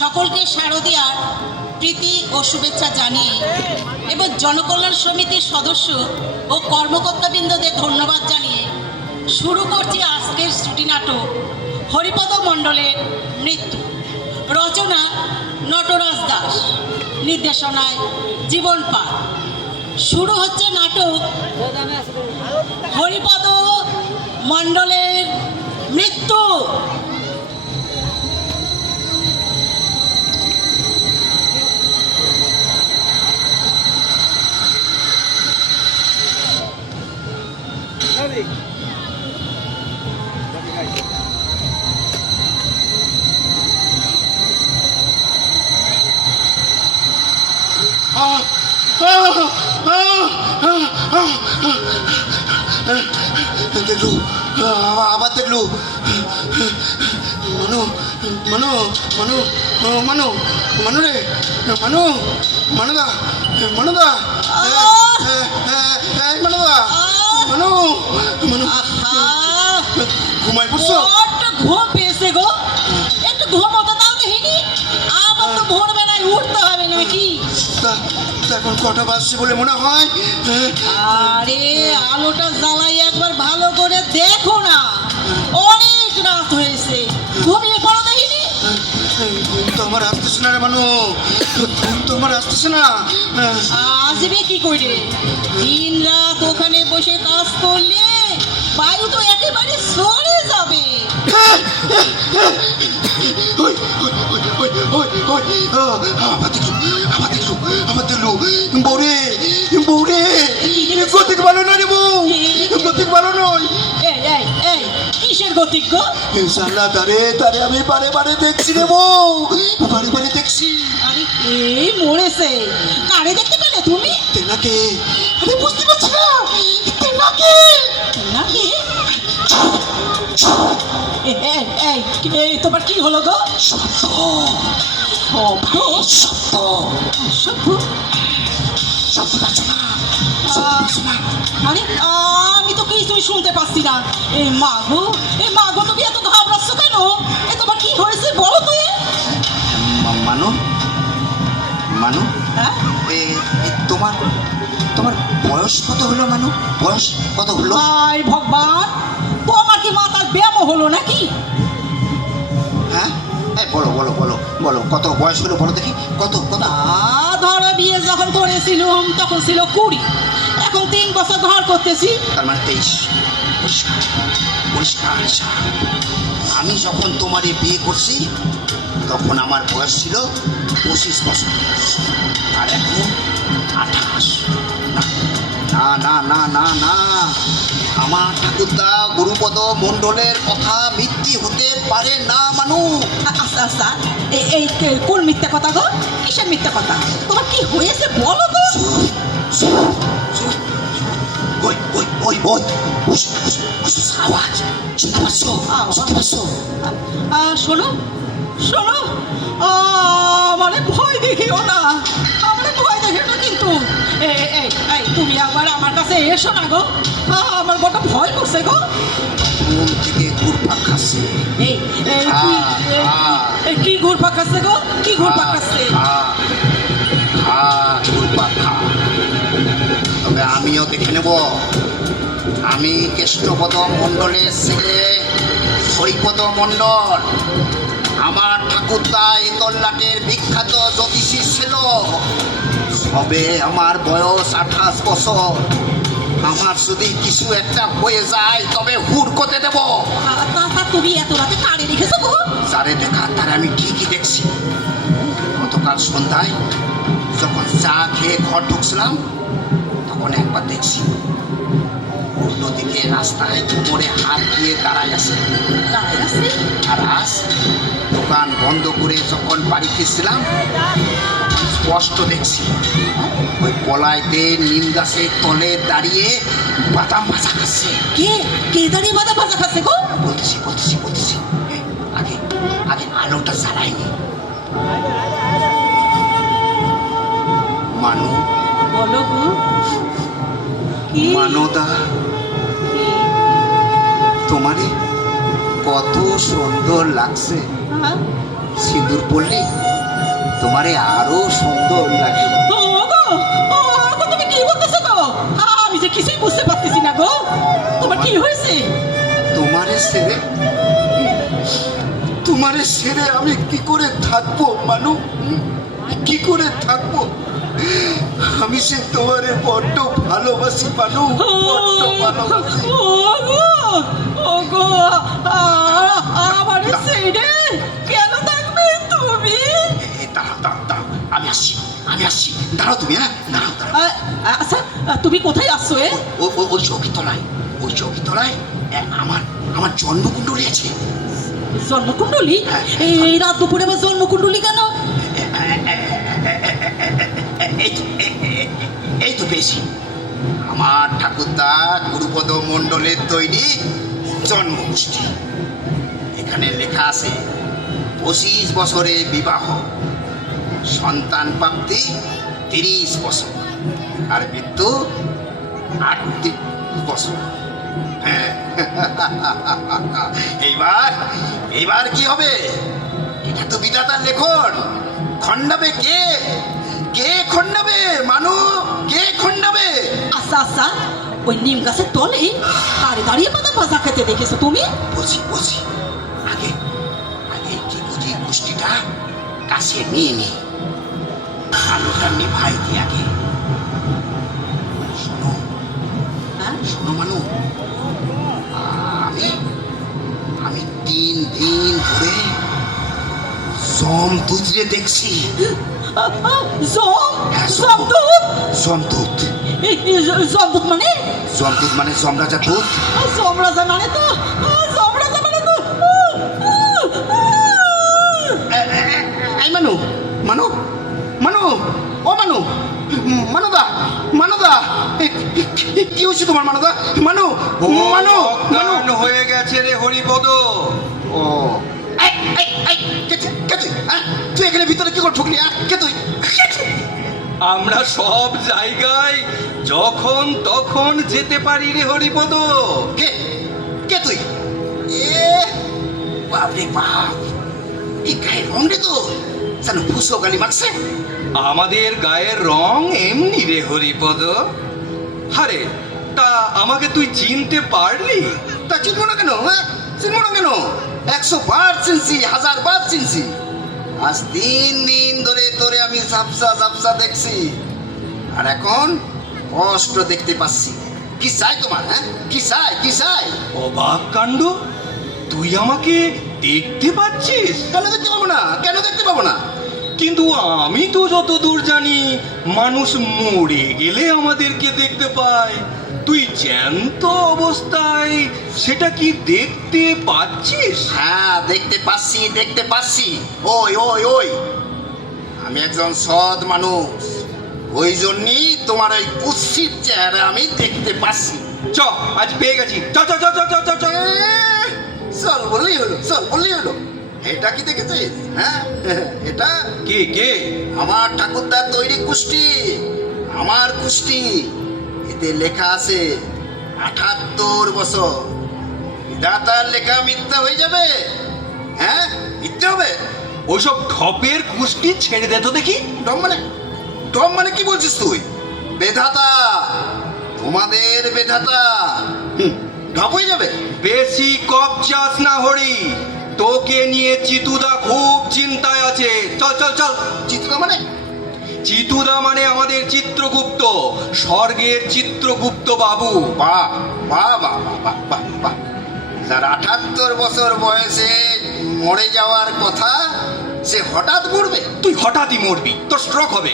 সকলকে শারদীয়ার প্রীতি ও শুভেচ্ছা জানিয়ে এবং জনকল্যাণ সমিতির সদস্য ও কর্মকর্তাবৃন্দদের ধন্যবাদ জানিয়ে শুরু করছি আজকের শ্রুতি নাটক হরিপদ মণ্ডলের মৃত্যু। রচনা নটরাজ দাস, নির্দেশনায় জীবন পাল। শুরু হচ্ছে নাটক হরিপদ মণ্ডলের মৃত্যু। দেখলু, আবার দেখলু। মানু মানু মানু মানু মানু রে, মানু মানুদা মানুদা মানুদা মানু মানু ঘুমাই পড়ছো? ঘুম পেয়েছে গো, একটু ঘুমোতে দাও দেখিনি। আবার তো ভোরবেলায় উঠতে হবে নাকি? এখন কটা বাজছে বলে মনে হয়? আরে আলোটা জ্বালাই একবার ভালো করে দেখো না, অনেক রাত হয়েছে। ঘুমিয়ে পড়ো দেখিনি। ঘুম তো আমার আসতেছে না রে মানু, ঘুম তো আমার আসতেছে না। আসবে কি করে? দিন রাত ওখানে বসে কাজ করলে বায়ু তো একেবারে সরে যাবে। বৌরে বৌরে, গতিক ভালো নয় রে বউ, গতিক ভালো নয়। এই কিসের গতিক গো? ইনশাল্লাহ তারে তারে আমি বারে বারে দেখছি রে বউ, বারে বারে দেখছি। আরে এই মরেছে, কারে দেখতে পেলে তুমি? তেনাকে, আরে বুঝতে পারছি না, তেনাকে নাকি? এই তোমার কি হলো গো? শব্দ শব্দ শব্দ শব্দ শব্দ পাচ্ছ না? আরে আমি তো কিছুই শুনতে পাচ্ছি না। এই মা গো তুমি এত ঘাবড়াচ্ছ কেন? এ তোমার কি হয়েছে বলো তো? মানু মানু, হ্যাঁ, তোমার তোমার বয়স কত হলো মানু? বয়স কত হলো? হায় ভগবান, তোমার কি মাথার ব্যায়াম হলো নাকি? হ্যাঁ, বলো বলো বলো বলো, কত বয়স হলো বলো দেখি, কত কত? ধরো বিয়ে যখন করেছিলাম তখন ছিল 20, এখন 3 বছর ঘর করতেছি। তার মানে 23। পরিষ্কার পরিষ্কার হিসাব। আমি যখন তোমারে বিয়ে করছি তখন আমার বয়স ছিল 25 বছর, আর এখন 28। না না না না না, আমার ঠাকুরদা গুরুপদ মণ্ডলের কথা মিথ্যে হতে পারে না মানু। আচ্ছা আচ্ছা, এই কোন মিথ্যা কথা গো? কিসের মিথ্যা কথা? তোমার কি হয়েছে বলো গো? ওই ওই ওই ওই আওয়াজ শুনতে পাচ্ছ? শুনতে পাচ্ছ? শোনো শোনো, আমারে ভয় দেখিও না, আমারে ভয় দেখিও না কিন্তু। এই তুমি একবার আমার কাছে এসো না গো, আমার বড় ভয় করছে গো। মন থেকে ঘুরপাক খাচ্ছে। এই কি ঘুরপাক খাচ্ছে গো? কি ঘুরপাক খাচ্ছে? ঘুরপাক খা, তবে আমিও দেখে নেব। আমি কেষ্টপদ মণ্ডলের ছেলে হরিপদ মণ্ডল। আমার ঠাকুরদা এই তল্লাটের বিখ্যাত জ্যোতিষী ছিল। সবে আমার বয়স 28 বছর। আমার যদি কিছু একটা হয়ে যায় তবে হুড় করতে দেব। তুমি এত রাতে কারে রেখেছো গো? যারে দেখা তারে আমি ঠিকই দেখছি। গতকাল সন্ধ্যায় যখন চা খেয়ে ঘর ঢুকছিলাম তখন একবার দেখছি উল্টো দিকে রাস্তায় কোমরে হাত দিয়ে দাঁড়ায় আছে। আর আজ দোকান বন্ধ করে যখন বাড়ি ফিরছিলাম স্পষ্ট দেখছি ওই পলাইতে নিম গাছের তলে দাঁড়িয়ে বাদাম ভাজা খাচ্ছে। কে দাঁড়িয়ে বাদাম ভাজা খাচ্ছে গো? বলতেছি বলতেছি বলতেছি, আগে আগে আলোটা জ্বালায়নি। মানু, বলো গো। মানদা, তোমারে কত সুন্দর লাগছে। সিঁদুর পড়লে তোমারে আরো সুন্দর লাগে। ওগো, ওগো, তুমি কি বলতেছো গো? আমি যে কিছুই বুঝতে পারতেছি না গো। তোমার কি হয়েছে? তোমারে ছেড়ে আমি কি করে থাকবো মানু? কি করে থাকবো? আমি সে তোমারে বড্ড ভালোবাসি মানু, বড্ড ভালোবাসি। ওগো, ওগো, আমার ছেড়ে কেন থাকবে তুমি? দাঁড়াও দাঁড়াও দাঁড়াও, আমি আসছি, দাঁড়াও তুমি, হ্যাঁ দাঁড়াও দাঁড়াও। আচ্ছা, তুমি কোথায় আসছো? ওই চৌকিতলায় আমার জন্মকুণ্ডলী আছে। জন্মকুণ্ডলী? হ্যাঁ। এই রাত দুপুরে আবার জন্মকুণ্ডলী কেন? এই তো বেশি আমার ঠাকুরদা গুরুপদ মণ্ডলের তৈরি জন্মগোষ্ঠী। এখানে লেখা আছে 25 বছরে বিবাহ, সন্তান প্রাপ্তি 30 বছর, আর মৃত্যু 38 বছর। হ্যাঁ। এইবার কি হবে? এটা তো বিধাতার লেখন। খণ্ডাবে কে? কে খণ্ডাবে মানু? কে খণ্ডাবে? আচ্ছা আচ্ছা, ওই নিম গাছের তলে দাঁড়িয়ে পাতা ভাজা খেতে দেখেছো তুমি? বসি আগে কি বুঝি গোষ্ঠীটা কাছে নিয়ে নি, আলোটা নিভাই দি আগে। শোনো হ্যাঁ? শোনো মানু, আমি 3 দিন ধরে জমদূতরে দেখছি। হ্যাঁ, জমদূত। জমদূত মানে? জমদূত মানে যমরাজা দূত। যমরাজা মানে তো এই মানু, ও মানুদা, কি হয়েছে তোমার মানুদা? মানু অজ্ঞান হয়ে গেছে রে হরিপদ। ও কে তুই? তুই এখানে ভিতরে কি করে ঢুকলি? কে তুই? আমরা সব জায়গায় যখন তখন যেতে পারি রে হরিপদ। কে তুই? এ বাপরে বাপ, এই গায়ের রং রে তো যেন ভুসো গালি মারছে। আমাদের গায়ের রং এমনি রে হরিপদ। হারে, তা আমাকে তুই চিনতে পারলি? তা চিনবো না কেন? চিনবো না কেন? 100 বার চিনছি, 1000 বার চিনছি। আজ 3 দিন ধরে তোরে আমি ঝাপসা দেখছি, আর এখন কষ্ট দেখতে পাচ্ছি। কি চাই তোমার? কি চাই? অবাক কাণ্ড, তুই আমাকে দেখতে পাচ্ছিস? কেন দেখতে পাবো না? কিন্তু আমি তো যতদূর জানি মানুষ মরে গেলে আমাদেরকে দেখতে পায়। তুই জ্যান্ত অবস্থায় সেটা কি দেখতে পাচ্ছিস? হ্যাঁ, দেখতে পাচ্ছি। ওই আমি একজন সৎ মানুষ, ওই জন্যই তোমার ওই কুৎসিত চেহারা আমি দেখতে পাচ্ছি। চ, আজ পেয়ে গেছি। চ চ চ চ চ চ চ। চল বললেই হলো। এটা কি দেখেছিস? হ্যাঁ, এটা কে? আমার ঠাকুরদার তৈরি কুষ্টি, আমার কুষ্টি। এতে লেখা আছে 78 বছর। বিধাতার লেখা মিথ্যা হয়ে যাবে? হ্যাঁ, মিথ্যা হবে? ওইসব ঢপের কুষ্টি ছেড়ে দে তো দেখি। ডম মানে কি বলছিস তুই? বেধাতা, তোমাদের বেধাতা ঢপ হয়ে যাবে? বেশি কপ চাস না হরি, তোকে নিয়ে চিতুদা খুব চিন্তায় আছে। চল চল চল। চিতুদা মানে আমাদের চিত্রগুপ্ত, স্বর্গের চিত্রগুপ্ত বাবু। বাহ, যার 78 বছর বয়সে মরে যাওয়ার কথা, সে হঠাৎ মরবে? তুই হঠাৎই মরবি, তোর স্ট্রোক হবে।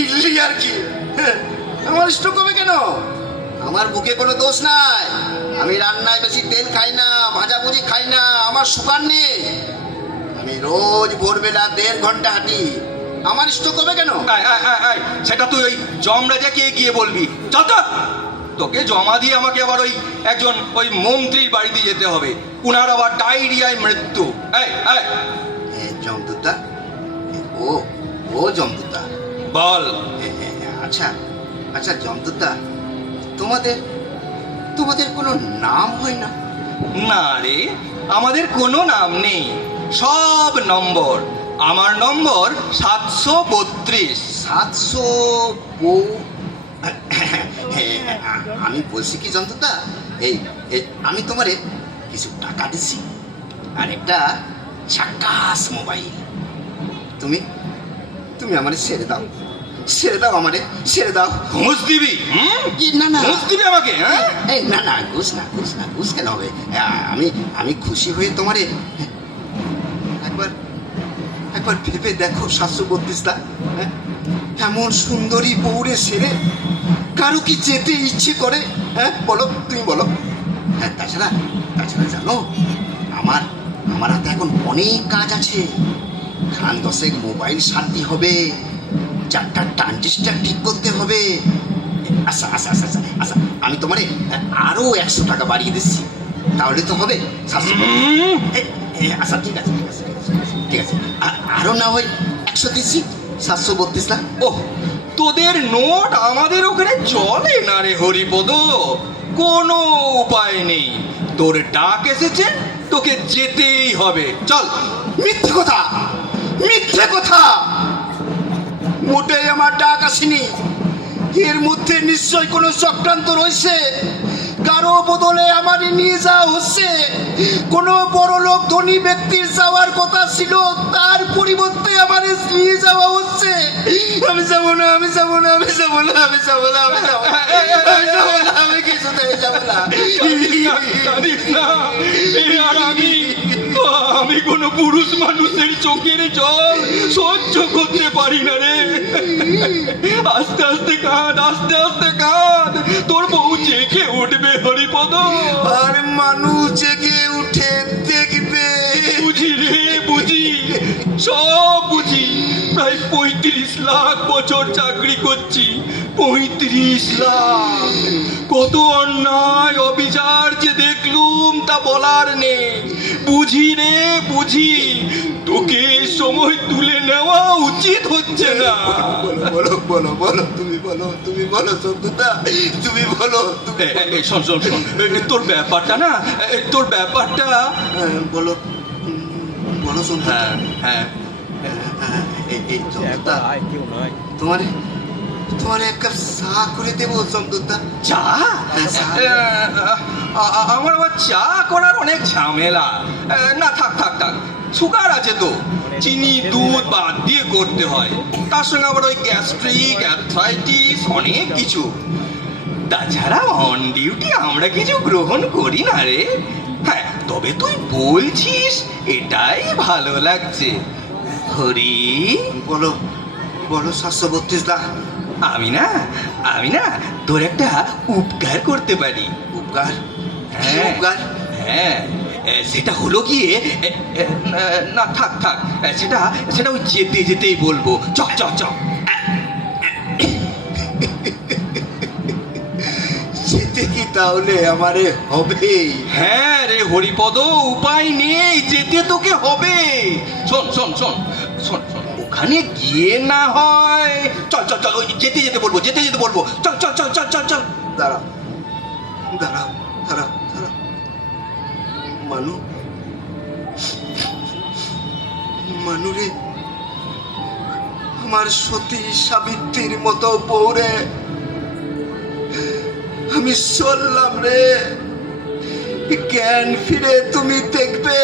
ইল্লি আর কি? আমার স্ট্রোক হবে কেন? আমার বুকে কোনো দোষ নাই। আমি রান্নায় বেশি তেল খাই না, ভাজাভুজি খাই না, আমার সুগার নেই। আমি রোজ ভোরবেলা 1.5 ঘন্টা হাঁটি। আমার স্ট্রোক হবে কেন? সেটা তুই ওই যমরাজাকে গিয়ে বলবি। চল তো, তোকে জমা দিয়ে আমাকে আবার ওই মন্ত্রীর বাড়িতে যেতে হবে। উনার আবার ডায়রিয়ায় মৃত্যু। জমদূতা, ও জমদূতা, বল। আচ্ছা জমদূতা, তোমাদের কোনো নাম হয় না? না রে, আমাদের কোনো নাম নেই, সব নম্বর। আমার নম্বর 732। 700 বউ। আমি বলছি কি যন্ত্রটা, আমি তোমারে কিছু টাকা দিচ্ছি আর একটা ঝাক্কাস মোবাইল। তুমি তুমি আমারে ছেড়ে দাও, ছেড়ে দাও, আমারে ছেড়ে দাও। ঘুষ দিবি? না না ঘুষ দিবি আমাকে? হ্যাঁ, এই না না, ঘুষ না, ঘুষ না, ঘুষ কেন হবে? আমি আমি খুশি হয়ে তোমারে একবার একবার ভেবে দেখো 732টা। হ্যাঁ, এমন সুন্দরী বউরে ছেড়ে কারো কি যেতে ইচ্ছে করে? হ্যাঁ বলো, তুমি বলো। হ্যাঁ, তাছাড়া তাছাড়া জানো, আমার আমার হাতে এখন অনেক কাজ আছে। খান 10 মোবাইল সারতে হবে, 4টা ট্রানজিস্টার ঠিক করতে হবে। আচ্ছা আচ্ছা আচ্ছা আচ্ছা আচ্ছা, আমি তোমারে আরো 100 টাকা বাড়িয়ে দিচ্ছি, তাহলে তো হবে 700। আচ্ছা ঠিক আছে ঠিক আছে ঠিক আছে, আরো না হয় 100 দিচ্ছি, 732 লাখ। ওহ, তোদের নোট আমাদের ওখানে চলে না রে হরিপদ, কোনো উপায় নেই। তোর ডাক এসেছে, তোকে যেতেই হবে। চল। মিথ্যে কথা, মিথ্যে কথা, মোটেই আমার ডাক আসেনি। এর মধ্যে নিশ্চয় কোনো চক্রান্ত রয়েছে। কারো বদলে আমারই নিয়ে যাওয়া হচ্ছে। কোনো বড় লোক ধনী ব্যক্তির যাওয়ার কথা ছিল, তার পরিবর্তে আমার নিয়ে যাওয়া হচ্ছে। আমি যাবো না, আমি যাবো না, আমি যাবো না, আমি যাবো না, আমি যাবো না, আমি যাবো না, আমি কিছুতেই যাবো না। জানিস না, আর আমি কোনো পুরুষ মানুষের চোখের জল সহ্য করতে পারি না রে। আস্তে আস্তে কাঁদ, আস্তে আস্তে কাঁদ, তোর বউ জেগে উঠবে হরিপদ। আর মানুষ জেগে উঠে দেখবে। বুঝি রে, বুঝি, সব বুঝি। প্রায় 35 লাখ বছর চাকরি করছি, 35 লাখ। কত অন্যায় অবিচার যে দেখলুম তা বলার নেই। বুঝি রে, বুঝি, তোকে সময় তুলে নেওয়া উচিত হচ্ছে না। বলো বলো বলো, তুমি বলো, তুমি বলো সত্যতা, তুমি বলো। শোন শোন শোন, তোর ব্যাপারটা না, তোর ব্যাপারটা বলো বলো সত্যতা। হ্যাঁ হ্যাঁ, এই সত্যতা, তোমার তোমার এক কাপ চা করে দেবো সত্যতা। চা? আমার আবার চা করার অনেক ঝামেলা। না থাক থাক থাক, সুগার আছে তো, চিনি দুধ বাদ দিয়ে করতে হয়। তার সঙ্গে আবার ওই গ্যাস্ট্রিক, অ্যাথরাইটিস, অনেক কিছু। তাছাড়া অন ডিউটি আমরা কিছু গ্রহণ করি না রে। হ্যাঁ, তবে তুই বলছিস এটাই ভালো লাগছে। হরি, বলো বলো 732 লাখ। আমি না তোর একটা উপকার করতে পারি। উপকার? হ্যাঁ উপকার? হ্যাঁ, সেটা হলো গিয়ে না থাক থাক, সেটা সেটা ওই যেতে যেতেই বলবো। চক চক চক। যেতে কি তাহলে আমারে হবে? হ্যাঁ রে হরিপদ, উপায় নেই, যেতে তোকে হবে। শোন শোন শোন শোন শোন, ওখানে গিয়ে না হয় চল চল চল, ওই যেতে যেতে বলবো, যেতে যেতে বলবো। চল চল চল চল চল চল। দাঁড়াও দাঁড়াও দাঁড়াও দাঁড়াও, মানু, মানুরে, আমার সতী সাবিত্রীর মতো বউরে আমি চললাম রে। জ্ঞান ফিরে তুমি দেখবে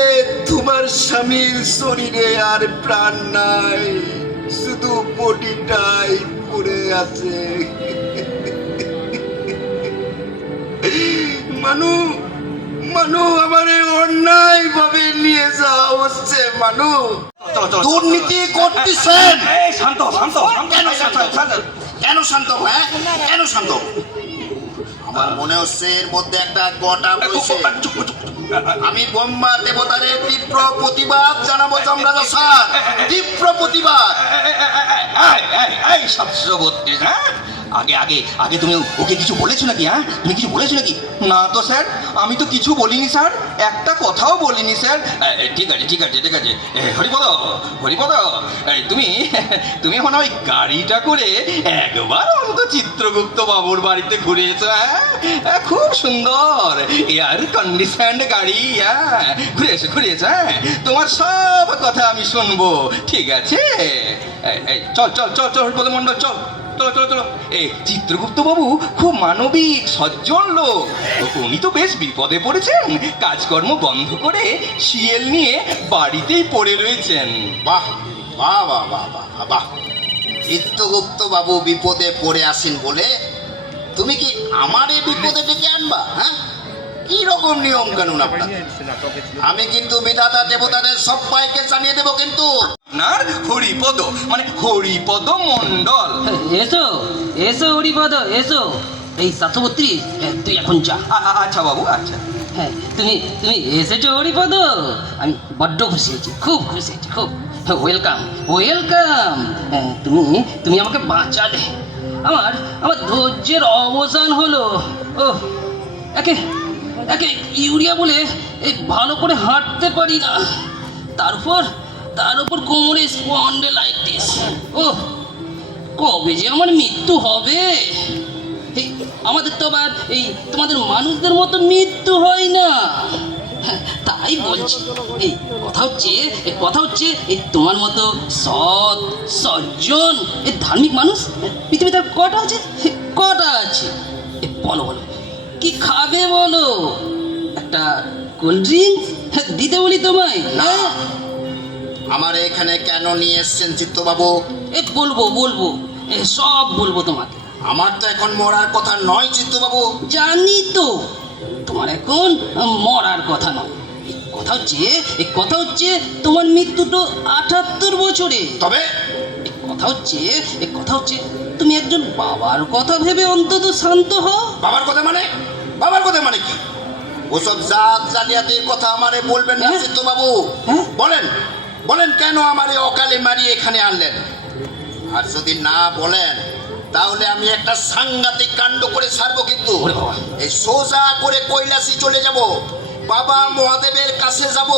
তোমার স্বামীর শরীরে আর প্রাণ নাই, শুধু বডিটাই পড়ে আছে। মানু, মানু, আমারে অন্যায় ভাবে নিয়ে যাওয়া হচ্ছে। মানু, দুর্নীতি করতেছেন। শান্ত শান্ত শান্ত, কেন শান্ত? কেন শান্ত? হ্যাঁ, কেন শান্ত? আমার মনে হচ্ছে এর মধ্যে একটা গটা রয়েছে। আমি ব্রহ্মা দেবতারে তীব্র প্রতিবাদ জানাবো যমরাজা স্যার, তীব্র প্রতিবাদ। এই 732, হ্যাঁ আগে আগে আগে তুমি ওকে কিছু বলেছো নাকি? হ্যাঁ, তুমি কিছু বলেছো নাকি? না তো স্যার, আমি তো কিছু বলিনি স্যার, একটা কথাও বলিনি স্যার। ঠিক আছে ঠিক আছে ঠিক আছে। হরিপদ, হরিপদ, তুমি তুমি এখন ওই গাড়িটা করে একবার অন্ত চিত্রগুপ্ত বাবুর বাড়িতে ঘুরে এসো। হ্যাঁ, খুব সুন্দর এয়ার কন্ডিশনড গাড়ি। হ্যাঁ, ঘুরে এসো। হ্যাঁ, তোমার সব কথা আমি শুনবো, ঠিক আছে? চল চল চল চল হরিপদ মণ্ডল, চল চলো চলো চলো। এই চিত্রগুপ্ত বাবু খুব মানবিক সজ্জন লোক, উনি তো বেশ বিপদে পড়েছেন, কাজকর্ম বন্ধ করে শিয়েল নিয়ে বাড়িতেই পড়ে রয়েছেন। বাহ বাহ বাহ বাহ বাহ বাহ। চিত্রগুপ্ত বাবু বিপদে পড়ে আসেন বলে তুমি কি আমার এই বিপদে ডেকে আনবা? হ্যাঁ, কি রকম নিয়ম কানুন আপনার? আমি কিন্তু বিধাতা দেবতাদের সবাইকে জানিয়ে দেবো কিন্তু। আপনার হরিপদ মানে হরিপদ মণ্ডল। এসো এসো হরিপদ এসো। এই 732, তুই এখন যা। আচ্ছা বাবু, আচ্ছা। হ্যাঁ, তুমি তুমি এসেছো হরিপদ, আমি বড্ড খুশি হয়েছি, খুব খুশি হয়েছি, খুব। Welcome welcome. তুমি তুমি আমাকে বাঁচালে, আমার আমার ধৈর্যের অবসান হলো। ও, একে একে ইউরিয়া বলে এই ভালো করে হাঁটতে পারি না, তার উপর কোমরে স্পন্ডেলাইটিস। ও, কবে যে আমার মৃত্যু হবে? এই আমাদের তো আবার এই তোমাদের মানুষদের মতো মৃত্যু হয় না। হ্যাঁ, তাই বলছি, এই কথা হচ্ছে এই তোমার মতো সৎ সজ্জন এই ধার্মিক মানুষ পৃথিবীতে আর কটা আছে? কটা আছে? বলো বলো, কি খাবে বলো? একটা কোল্ড ড্রিঙ্ক দিতে বলি তোমায়? হ্যাঁ, আমার এখানে কেন নিয়ে এসছেন চিত্তবাবু? বলবো সব বলবো তোমাকে। আমার তো এখন মরার কথা নয় চিত্তবাবু। জানি তো তোমার এখন মরার কথা নয়। এই কথা হচ্ছে তোমার মৃত্যু তো 78 বছরে। তবে এই কথা হচ্ছে তুমি একজন বাবার কথা ভেবে অন্তত শান্ত হও। বাবার কথা মানে কি? ওসব জাত জালিয়াতির কথা আমারে বলবেন না হ্যাঁ? চিত্তবাবু। হ্যাঁ? বলেন কেন আমারে অকালে মারিয়ে এখানে আনলেন? আর যদি না বলেন তাহলে আমি একটা সাংঘাতিক কাণ্ড করে ছাড়বো কিন্তু। ওরে বাবা। এই সোজা করে কৈলাসে চলে যাব, বাবা মহাদেবের কাছে যাব,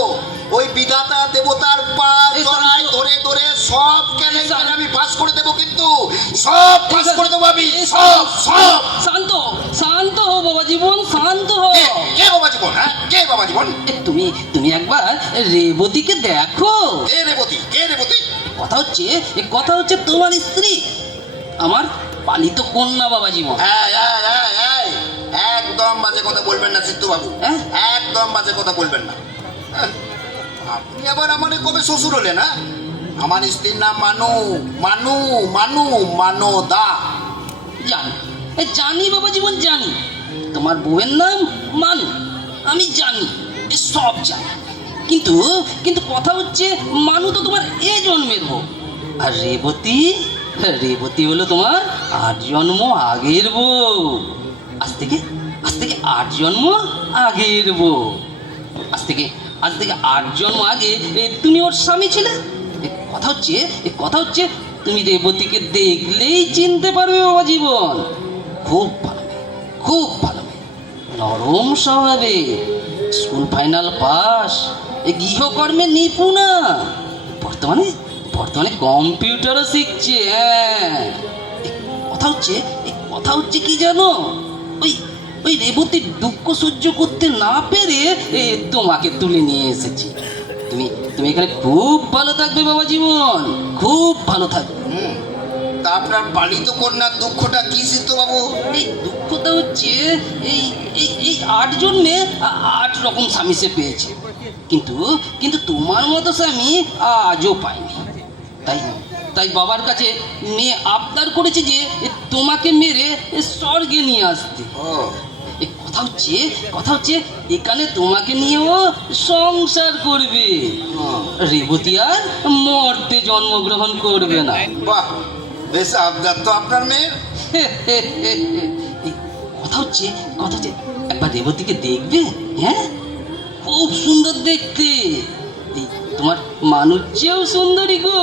ওই বিধাতা দেবতার পা এই জড়ায় শান্ত। ধরে ধরে সব কেলেঙ্কারি শান্ত। আমি ফাঁস করে দেবো কিন্তু, সব ফাঁস করে দেবো আমি, সব। শান্ত হও বাবা জীবন, শান্ত হও। কে বাবা জীবন? হ্যাঁ, কে বাবা জীবন? তুমি একবার রেবতীকে দেখো। কে রেবতী? কথা হচ্ছে তোমার স্ত্রী, আমার পালিত কন্যা বাবা জীবন। এই, একদম বাজে কথা বলবেন না চিত্তবাবু, হ্যাঁ? একদম বাজে কথা বলবেন না। হ্যাঁ, আপনি আবার আমার কবে শ্বশুর হলেন? হ্যাঁ, আমার স্ত্রীর নাম মানদা। জানি বাবা জীবন, জানি তোমার বউয়ের নাম মানু, আমি জানি, সব জানি। কিন্তু কথা হচ্ছে মানু তো তোমার এ জন্মের বউ, আর রেবতী হলো তোমার 8 জন্ম আগের বউ। আজ থেকে 8 জন্ম আগের বউ। আজ থেকে 8 জন্ম আগে তুমি ওর স্বামী ছিলে। কথা হচ্ছে তুমি রেবতীকে দেখলেই চিনতে পারবে বাবা জীবন। খুব ভালো মেয়ে, নরম স্বভাবে, স্কুল ফাইনাল পাস, গৃহকর্মে নিপুণা, বর্তমানে কম্পিউটারও শিখছে। হ্যাঁ, কথা হচ্ছে কি জানো, ওই রেবতীর দুঃখ সহ্য করতে না পেরে তোমাকে তুলে নিয়ে এসেছি। তুমি এখানে খুব ভালো থাকবে বাবা জীবন, খুব ভালো থাকবে। তা আপনার পালিত কন্যার দুঃখটা কি চিত্তবাবু? এই দুঃখটা হচ্ছে এই 8 জন্মে 8 রকম স্বামী সে পেয়েছে, কিন্তু তোমার মতো স্বামী আজও পায়নি। তাই বাবার কাছে মেয়ে আবদার করেছে যে তোমাকে মেরে স্বর্গে নিয়ে আসতে। কথা হচ্ছে এখানে তোমাকে নিয়েও সংসার করবে। রেবতী আর মর্তে জন্মগ্রহণ করবে না। বাহ, বেশ আবদার তো আপনার মেয়ের। কথা হচ্ছে একবার রেবতীকে দেখবে। হ্যাঁ, খুব সুন্দর দেখতে, এই তোমার মানুষ চেয়েও সুন্দরী গো।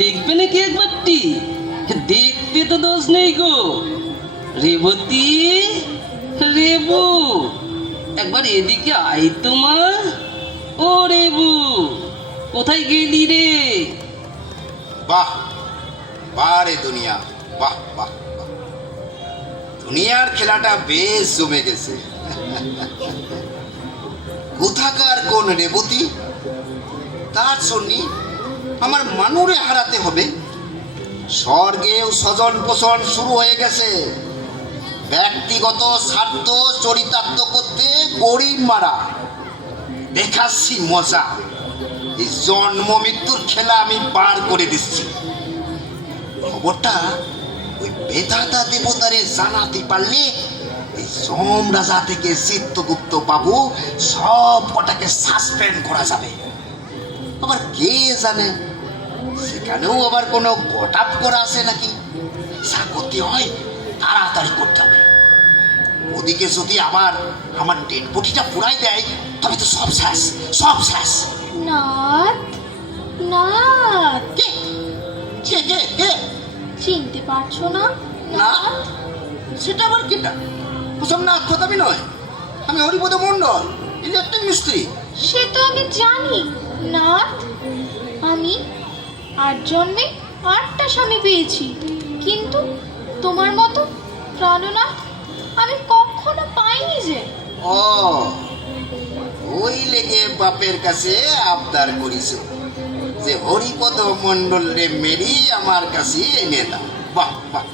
দেখবে নাকি একবারটি? দেখতে তো দোষ নেই গো। রেবতী, রেবু, একবার এদিকে আয় তো মা। ও রেবু, কোথায় গেলি রে? বাহ বাহ রে দুনিয়া, বাহ বাহ বাহ। দুনিয়ার খেলাটা বেশ জমে গেছে। কোথাকার কোন রেবতী, তার জন্যে আমার মানুরে হারাতে হবে। স্বর্গেও স্বজন পোষণ শুরু হয়ে গেছে। ব্যক্তিগত স্বার্থ চরিতার্থ করতে গরিব মারা, দেখাচ্ছি মজা। এই জন্ম মৃত্যুর খেলা আমি পার করে দিচ্ছি। খবরটা ওই বেদাতা দেবতারে জানাতে পারলে এই যমরাজা থেকে চিত্তগুপ্ত বাবু সব কটাকে সাসপেন্ড করা যাবে। আবার কে জানে সেখানেও আবার কোনো গটাপ করা আছে নাকি। যা করতে হয় তাড়াতাড়ি করতে হবে। ওদিকে যদি আবার আমার ডেড বডিটা পুরাই দেয় তবে তো সব শেষ, সব শেষ। নাথ, নাথ, কে কে কে কে? চিনতে পারছো না? না, সেটা আবার কেটা? ওসব না খোদাবি নয়। আমি হরিপদ মণ্ডল, ইলেকট্রিক মিস্ত্রি। সে তো আমি জানি নাথ। আমি 8 জন্মে 8টা স্বামী পেয়েছি, কিন্তু তোমার মতো প্রাণনাথ আমি কখনো পাইনি যে। ও, ওই লেগে বাপের কাছে আবদার করিস যে হরিপদ মণ্ডল রে মেরি আমার কাছে এনে দাও। বাহ বাহ,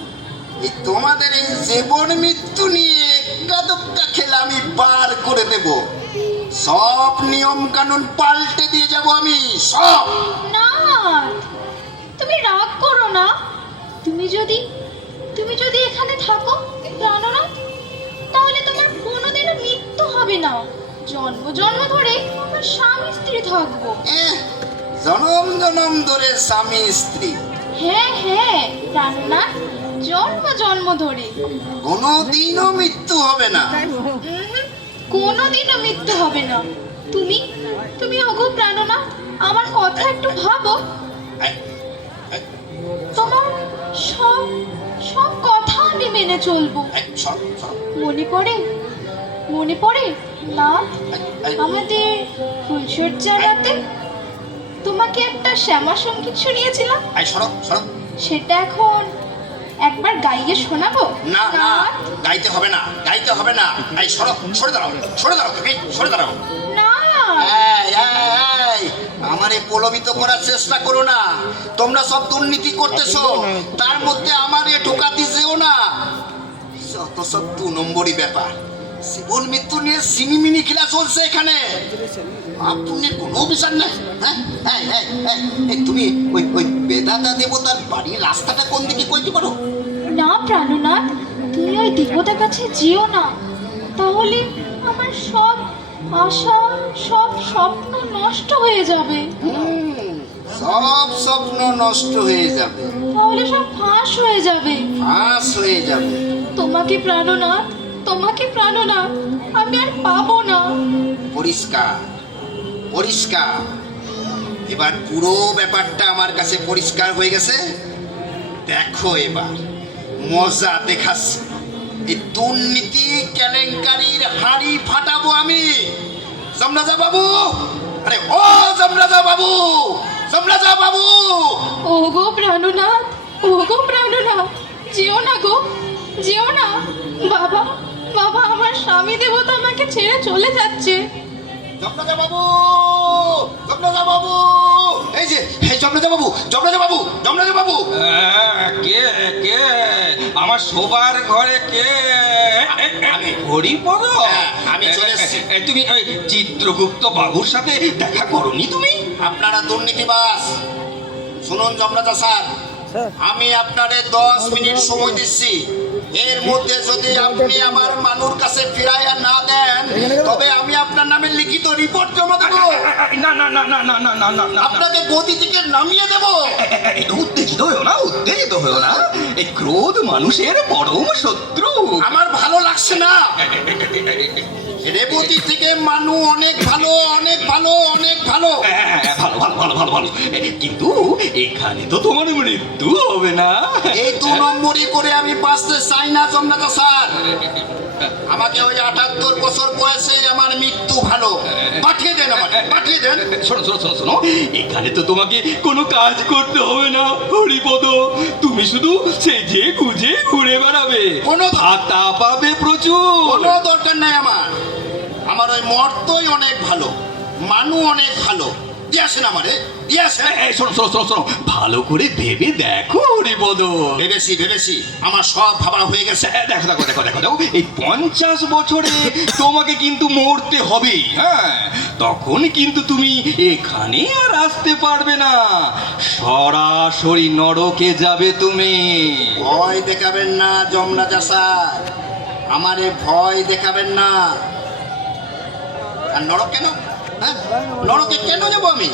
এই তোমাদের এই জীবন মৃত্যু নিয়ে একাদুক্কা খেলা আমি বার করে দেব। সব নিয়ম কানুন পাল্টে দিয়ে যাব আমি, সব। নাথ, তুমি রাগ করো না। তুমি যদি এখানে থাকো প্রাণনাথ, তাহলে তোমার কোনোদিনও মৃত্যু হবে না। জন্ম জন্ম ধরে আমরা স্বামী স্ত্রী থাকবো। জনম জনম ধরে স্বামী স্ত্রী। হ্যাঁ হ্যাঁ প্রাণনাথ, জন্ম জন্ম ধরে। কোনোদিনও মৃত্যু হবে না। কোনোদিনও মৃত্যু হবে না। তুমি ওগো প্রাণনাথ, আমার কথা একটু ভাবো। এই, এই, তোমার সব সব কথা আমি মেনে চলবো। এই, সর, সর। মনে পড়ে না এই, এই, আমাদের ফুলসজ্জা রাতে তোমাকে একটা শ্যামা সঙ্গীত শুনিয়েছিলাম? এই, সরো, সরো। সেটা এখন একবার গাইয়ে শোনাবো? না না, গাইতে হবে না, গাইতে হবে না। এই সরো, সরে দাঁড়াও, সরে দাঁড়াও, তুমি সরে দাঁড়াও। না, এই, এই, এই, আমারে প্রলোভিত করার চেষ্টা করো না। তোমরা সব দুর্নীতি করতেছো, তার মধ্যে আমারে ঢোকাতে যেও না। যত সব 2 নম্বরই ব্যাপার। জীবন মৃত্যু নিয়ে সিনিমিনি খেলা চলছে এখানে। আপনি কোনো বিচার নাই। হ্যাঁ, এই, এই, এই, এই, তুমি ওই বেদাতা দেবতার বাড়ির রাস্তাটা কোন দিকে কইতে পারো? না প্রাণনাথ, তুমি ওই দেবতার কাছে যেও না। তাহলে আমার সব আশা, সব স্বপ্ন নষ্ট হয়ে যাবে। সব স্বপ্ন নষ্ট হয়ে যাবে, তাহলে সব ফাঁস হয়ে যাবে। ফাঁস হয়ে যাবে। তোমাকে প্রাণনাথ, আমি আর পাবো না। পরিষ্কার, পরিষ্কার। এবার পুরো ব্যাপারটা আমার কাছে পরিষ্কার হয়ে গেছে। দেখো এবার মজা দেখাচ্ছি। এই দুর্নীতি কেলেঙ্কারির হাড়ি ফাটাবো আমি। যমরাজা বাবু, আরে ও যমরাজা বাবু, যমরাজা বাবু। ওগো প্রাণনাথ, যেও না গো, যেও না। বাবা, আমার স্বামী দেবতা আমাকে ছেড়ে চলে যাচ্ছে। যমরাজা বাবু, যমরাজা বাবু, এই যে যমরাজা বাবু, যমরাজা বাবু, যমরাজা বাবু। কে কে আমার শোবার ঘরে কে? আমি। হরিপদ? হ্যাঁ, আমি চলে এসেছি। তুমি ওই চিত্রগুপ্ত বাবুর সাথে দেখা করনি তুমি? আপনারা দুর্নীতিবাজ। শুনুন যমরাজা স্যার, আমি আপনারে 10 মিনিট সময় দিচ্ছি। এর মধ্যে যদি আপনি আমার মানুর কাছে ফিরাইয়া না দেন তবে আমি আপনার নামে লিখিত রিপোর্ট জমা দেব। না না না না না না না না না, আপনাকে গদি থেকে নামিয়ে দেব। উত্তেজিত হয়েও না, উত্তেজিত হয়েও না। এই ক্রোধ মানুষের পরম শত্রু। আমার ভালো লাগছে না। রেবতী থেকে মানু অনেক ভালো, অনেক ভালো, অনেক ভালো। হ্যাঁ, ভালো ভালো ভালো ভালো ভালো কিন্তু এখানে তো তোমার মৃত্যু হবে না। এই 2 নম্বরই করে আমি বাঁচতে চাই না জমনাকা স্যার। আমাকে ওই 78 বছর বয়সে আমার মৃত্যু ভালো। পাঠিয়ে দেন, আমাকে পাঠিয়ে দেন। শোনো শোনো শোনো শোনো, এখানে তো তোমাকে কোনো কাজ করতে হবে না হরিপদ। তুমি শুধু সেজে গুজে ঘুরে বেড়াবে, কোনো ভাতা পাবে প্রচুর। কোনো দরকার নাই আমার। আমার ওই মর্তই অনেক ভালো, মানু অনেক ভালো। দিয়ে আসেন আমারে, দিয়ে আসেন। শোনো শোনো শোনো শোনো, ভালো করে ভেবে দেখো হরিপদ। ভেবেছি আমার সব ভাবা হয়ে গেছে। দেখো দেখো দেখো দেখো দেখো, এই 50 বছরে তোমাকে কিন্তু মরতে হবেই। হ্যাঁ, তখন কিন্তু তুমি এখানে আর আসতে পারবে না, সরাসরি নরকে যাবে তুমি। ভয় দেখাবেন না যমরাজা স্যার, আমারে ভয় দেখাবেন না। আর নরক কেন? হ্যাঁ, নরকে কেন যাবো আমি?